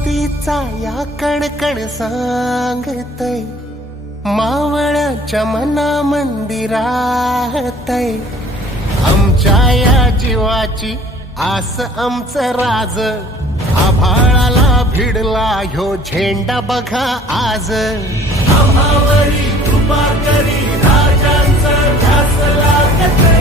मातीचा या कणकण सांगतय. मावळ्याच्या मना मंदिरातय आमच्या या जीवाची आस आमचं राज. आभाळाला भिडला ह्यो झेंडा बघा आज. आम्हावरी कृपा करी राजांचा ध्यास लागतंय.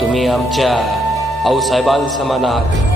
तुम्ही आमच्या आऊसाहेबाल समान आहात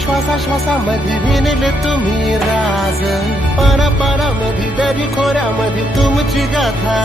श्वासा श्वासामध्ये विणले तुम्ही राज पाना पानामध्ये दरी खोऱ्यामध्ये तुमची गाथा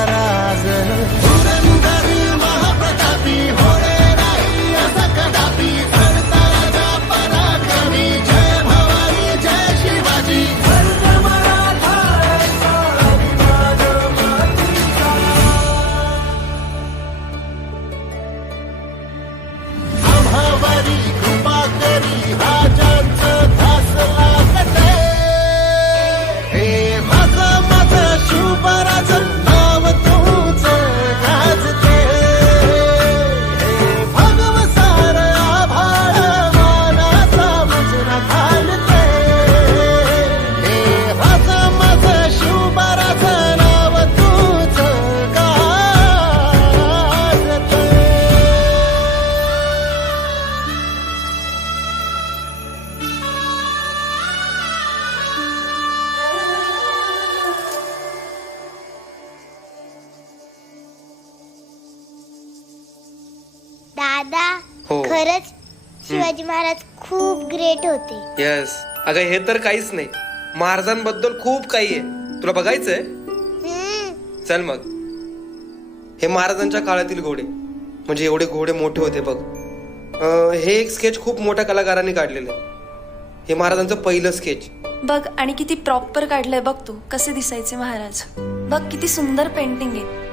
दादा हो. खरंच शिवाजी महाराज खूप ग्रेट होते. येस अगं हे तर काहीच नाही. महाराजांबद्दल खूप काही आहे. तुला बघायचंय? हम्म, चल मग. हे महाराजांच्या काळातील घोडे. म्हणजे एवढे घोडे मोठे होते बघ. अं, हे एक स्केच खूप मोठ्या कलाकारांनी काढलेलं आहे. हे महाराजांचं पहिलं स्केच बघ आणि किती प्रॉपर काढलंय बघ तू. कसे दिसायचे महाराज. बघ किती सुंदर पेंटिंग आहे.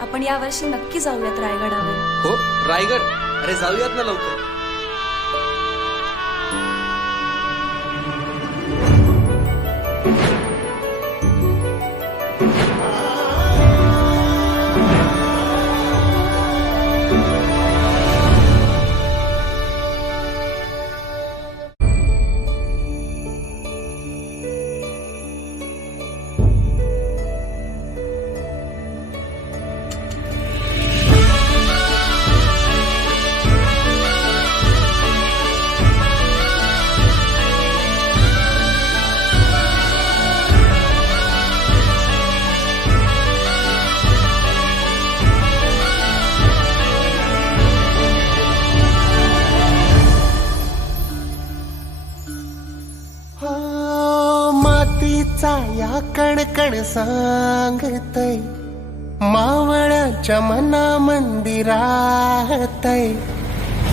आपण यावर्षी नक्की जाऊयात रायगडावर. हो? रायगड. अरे जाऊयात ना लवकर. मातीचा या कणकण सांगतय. मावळ्याच्या मना मंदिरातय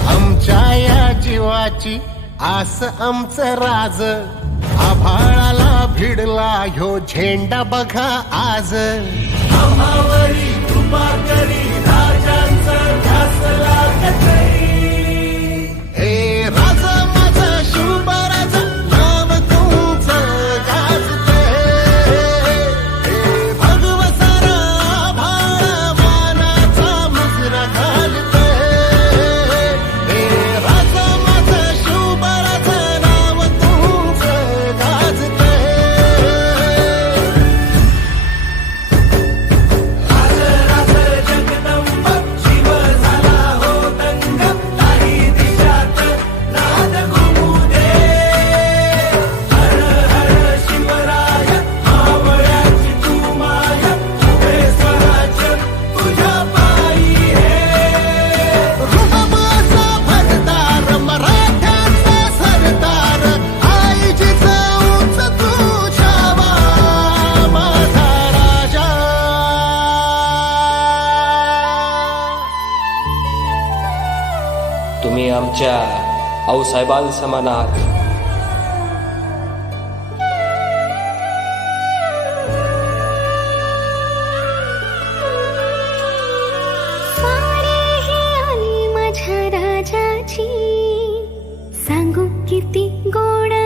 आमच्या या जीवाची आस आमचं राज. आभाळाला भिडला ह्यो झेंडा बघा आज. आम्हावरी कृपा करी राजांचं ध्यास लागतंय. आमच्या आऊसाहेबां समानात माझ्या राजाची. सांगू किती गोड